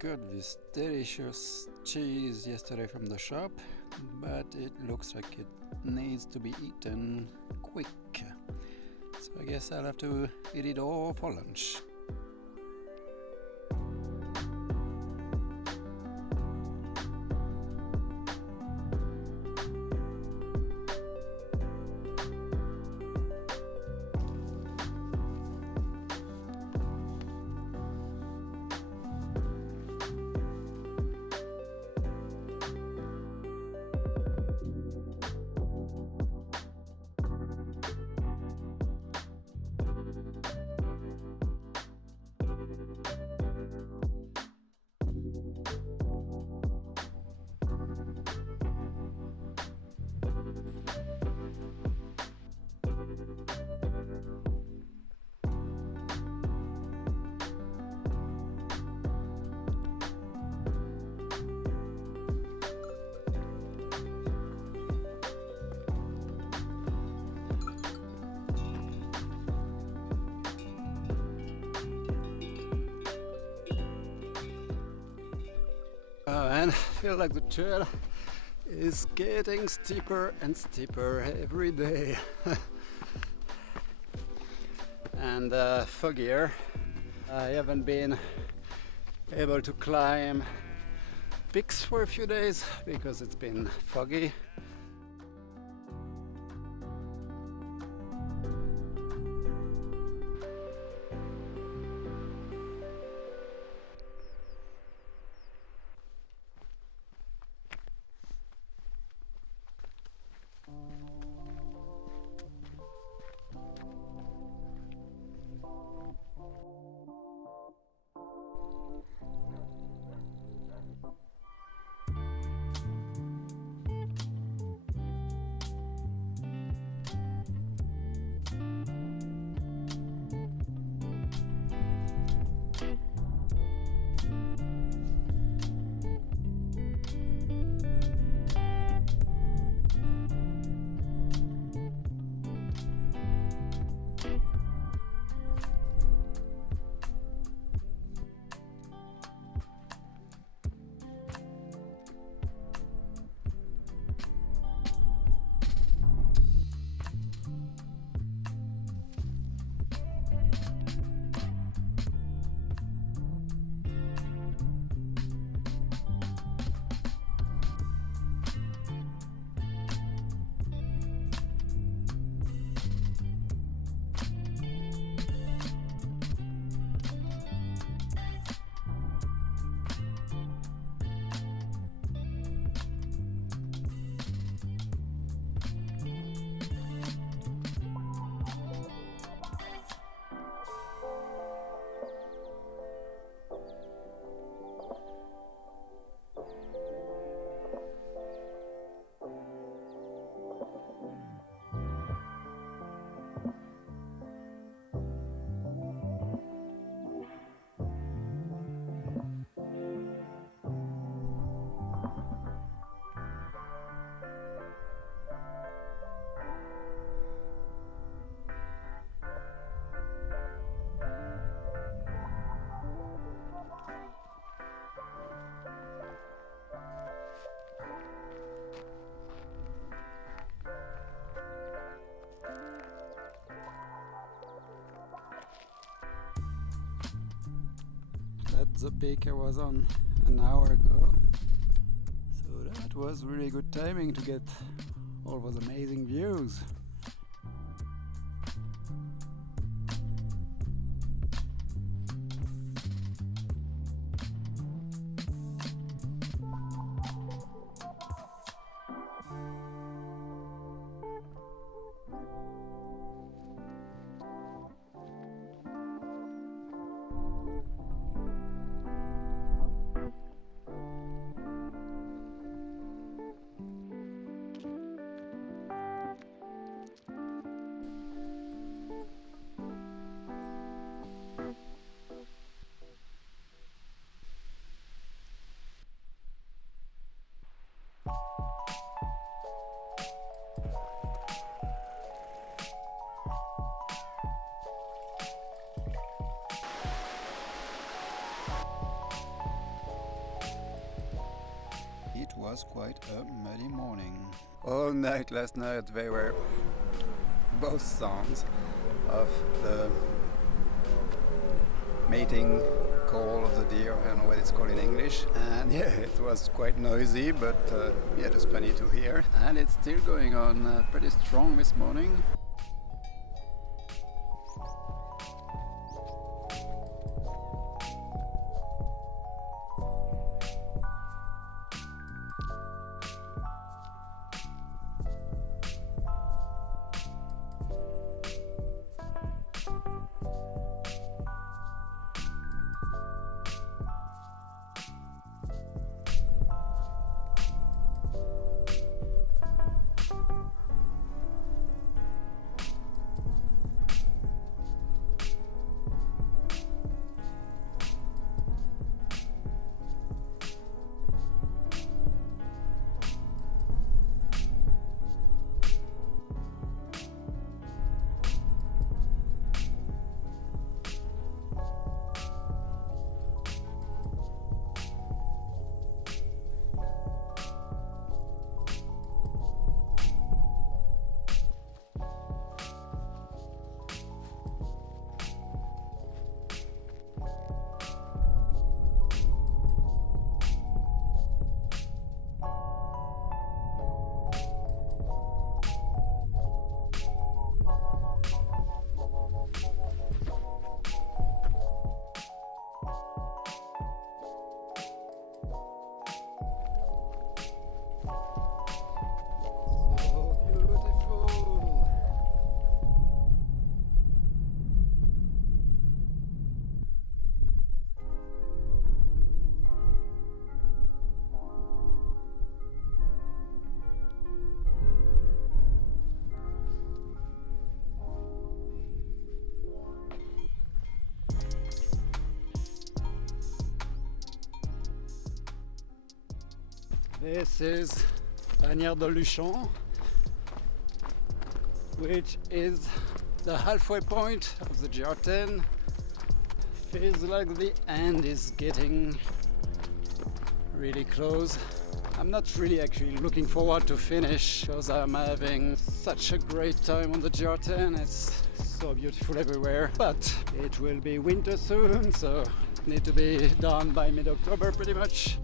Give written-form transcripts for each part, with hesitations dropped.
got this delicious cheese yesterday from the shop, but it looks like it needs to be eaten quick. So I guess I'll have to eat it all for lunch. And I feel like the trail is getting steeper and steeper every day. And foggier. I haven't been able to climb peaks for a few days because it's been foggy. That's the peak I was on an hour ago, so that was really good timing to get all those amazing views. was quite a muddy morning. All night last night there were both sounds of the mating call of the deer, I don't know what it's called in English, and yeah, it was quite noisy, but yeah, just funny to hear, and it's still going on pretty strong this morning. This is Bagnères de Luchon, which is the halfway point of the GR10. Feels like the end is getting really close. I'm not really actually looking forward to finish because I'm having such a great time on the GR10. It's so beautiful everywhere, but it will be winter soon, so need to be done by mid-October pretty much.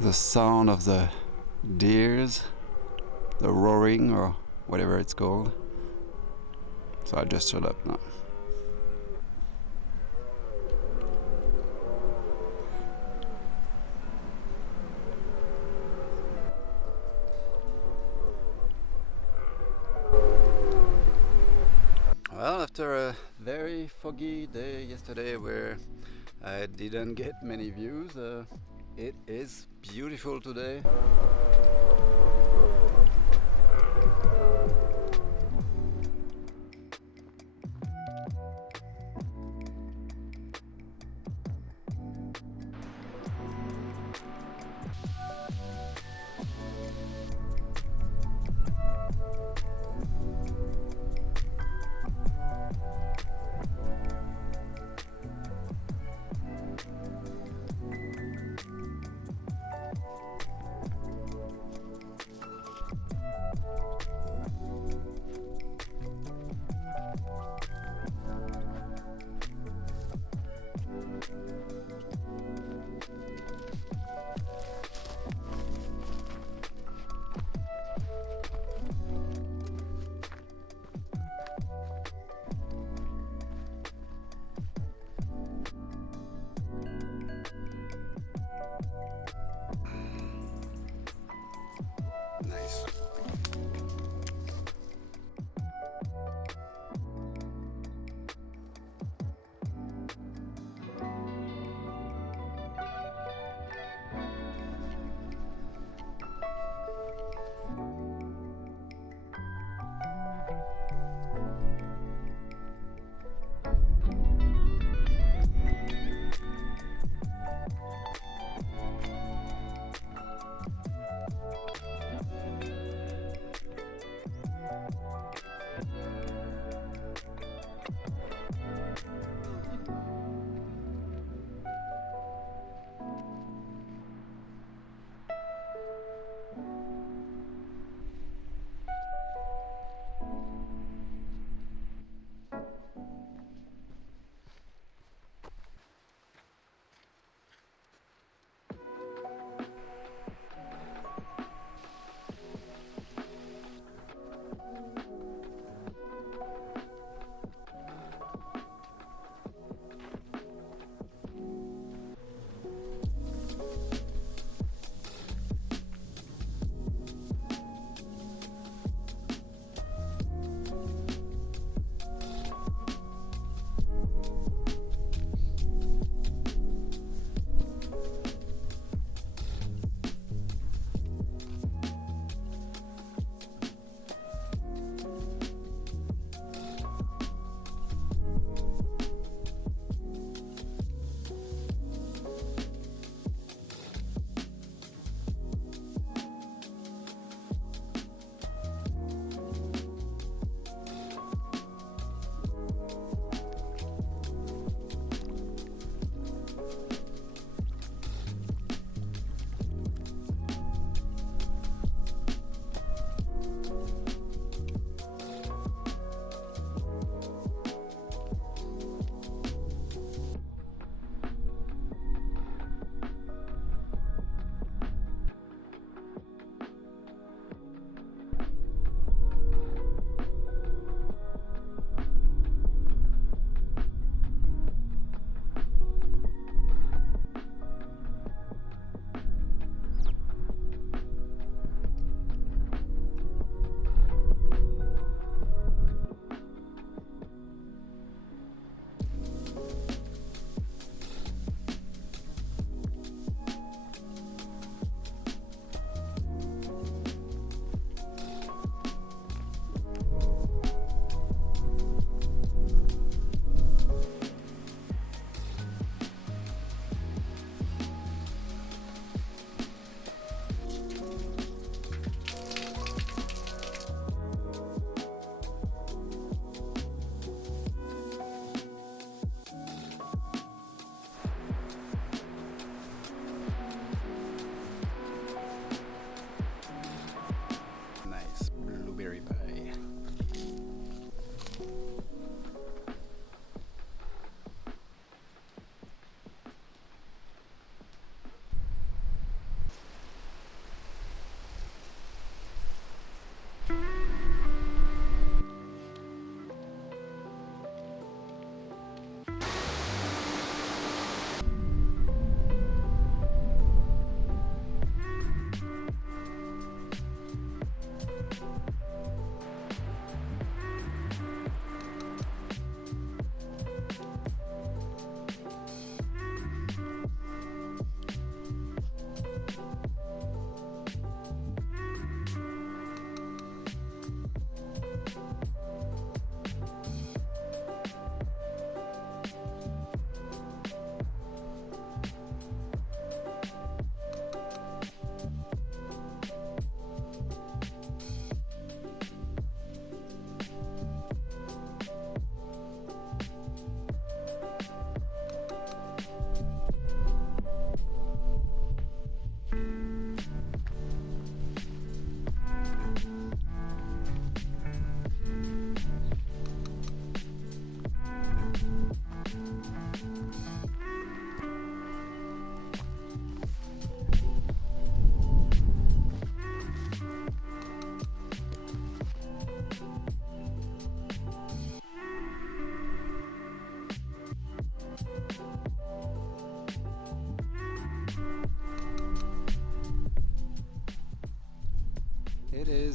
The sound of the deers, the roaring or whatever it's called. So I just shut up now. Well, after a very foggy day yesterday where I didn't get many views, it is beautiful today.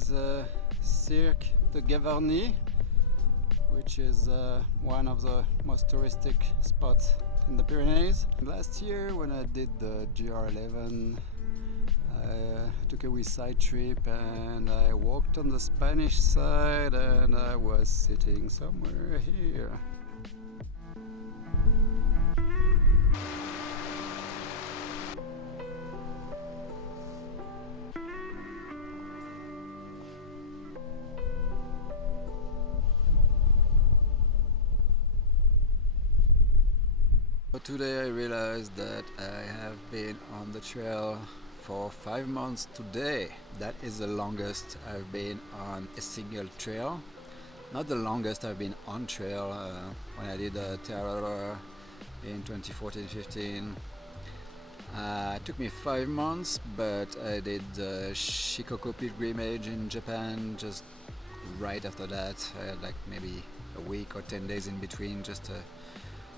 is Cirque de Gavarnie, which is one of the most touristic spots in the Pyrenees. Last year when I did the GR11, I took a wee side trip and I walked on the Spanish side and I was sitting somewhere here. Today I realized that I have been on the trail for 5 months today. That is the longest I've been on a single trail. Not the longest I've been on trail. When I did Terror in 2014-15, it took me 5 months, but I did the Shikoku pilgrimage in Japan just right after that. I had like maybe a week or 10 days in between just to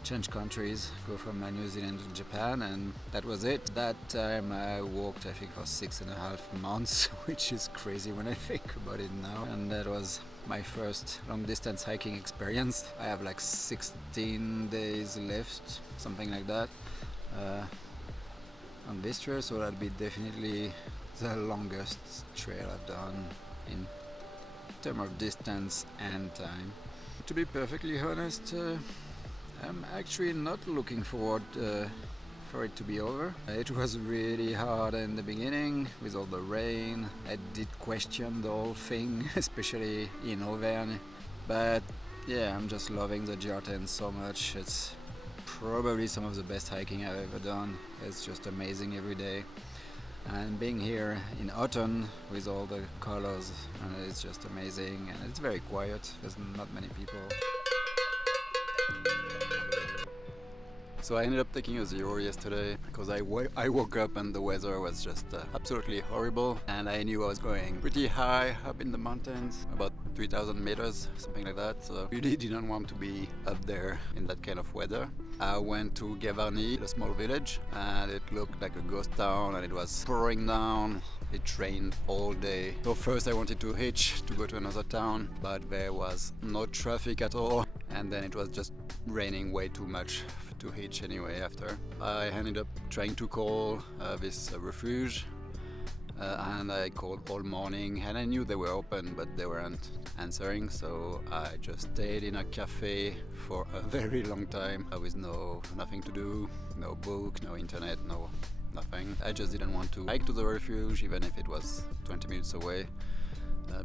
change countries, go from New Zealand to Japan, and that was it. That time I walked I think for 6.5 months, which is crazy when I think about it now, and that was my first long distance hiking experience. I have like 16 days left, something like that, on this trail, so that'll be definitely the longest trail I've done in terms of distance and time. To be perfectly honest, I'm actually not looking forward for it to be over. It was really hard in the beginning with all the rain. I did question the whole thing, especially in Auvergne. But yeah, I'm just loving the GR10 so much. It's probably some of the best hiking I've ever done. It's just amazing every day. And being here in autumn with all the colors, it's just amazing. And it's very quiet. There's not many people. So I ended up taking a 0 yesterday because I woke up and the weather was just absolutely horrible, and I knew I was going pretty high up in the mountains, about 3,000 meters, something like that, so I really didn't want to be up there in that kind of weather. I went to Gavarnie, a small village, and it looked like a ghost town and it was pouring down. It rained all day. So first I wanted to hitch to go to another town, but there was no traffic at all, and then it was just raining way too much to hitch anyway after. I ended up trying to call this refuge, and I called all morning and I knew they were open but they weren't answering, so I just stayed in a cafe for a very long time with nothing to do, no book, no internet, no nothing. I just didn't want to hike to the refuge even if it was 20 minutes away,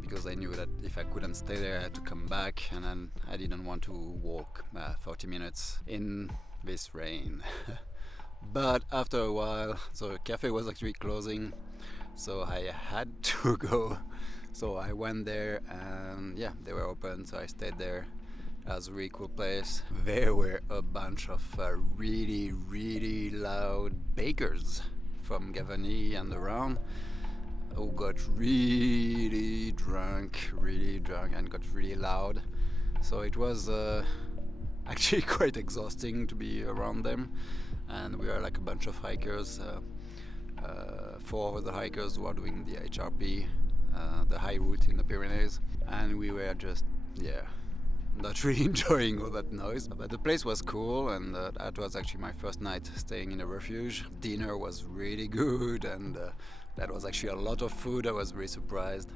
because I knew that if I couldn't stay there I had to come back, and then I didn't want to walk 40 minutes in this rain. But after a while, so the cafe was actually closing, so I had to go. So I went there and yeah, they were open, so I stayed there. It was a really cool place. There were a bunch of really loud bakers from Gavarnie and around who got really drunk and got really loud. So it was actually quite exhausting to be around them, and we are like a bunch of hikers, 4 of the hikers who are doing the HRP, the high route in the Pyrenees, and we were just not really enjoying all that noise. But the place was cool, and that was actually my first night staying in a refuge. Dinner was really good, and that was actually a lot of food. I was really surprised.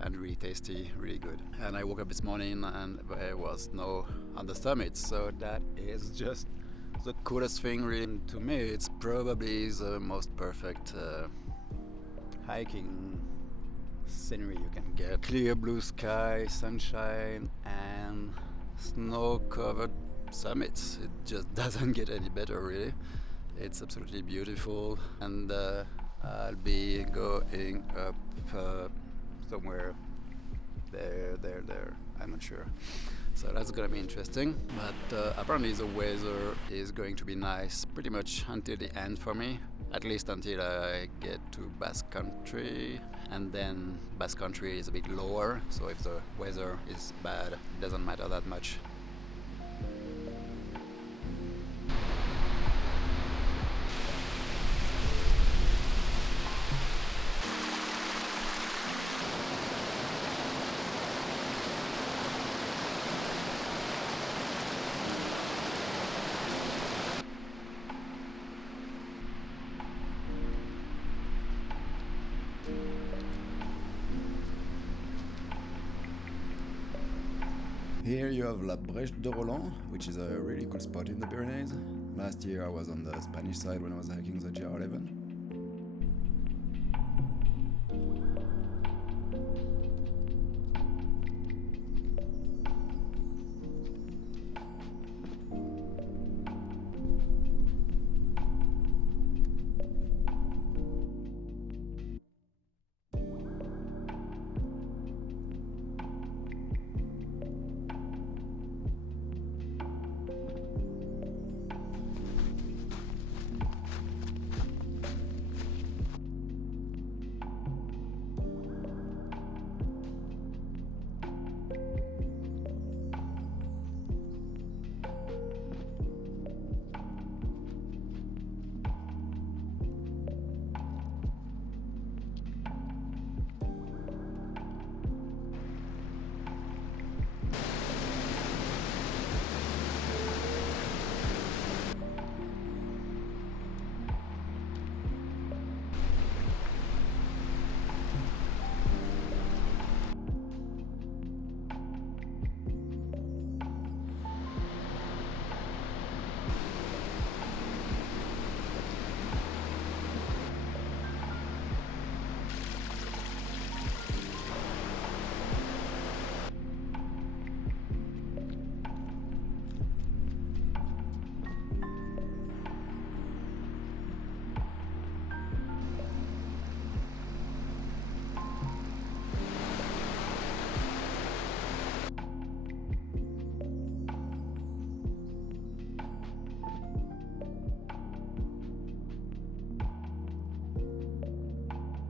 And really tasty, really good. And I woke up this morning and there was snow on the summit, so that is just the coolest thing really. To me, it's probably the most perfect hiking scenery you can get. Clear blue sky, sunshine, and snow-covered summits. It just doesn't get any better really. It's absolutely beautiful, and I'll be going up somewhere there, I'm not sure. So that's gonna be interesting, but apparently the weather is going to be nice pretty much until the end for me, at least until I get to Basque Country, and then Basque Country is a bit lower, so if the weather is bad, it doesn't matter that much. Here you have La Brèche de Roland, which is a really cool spot in the Pyrenees. Last year I was on the Spanish side when I was hiking the GR11.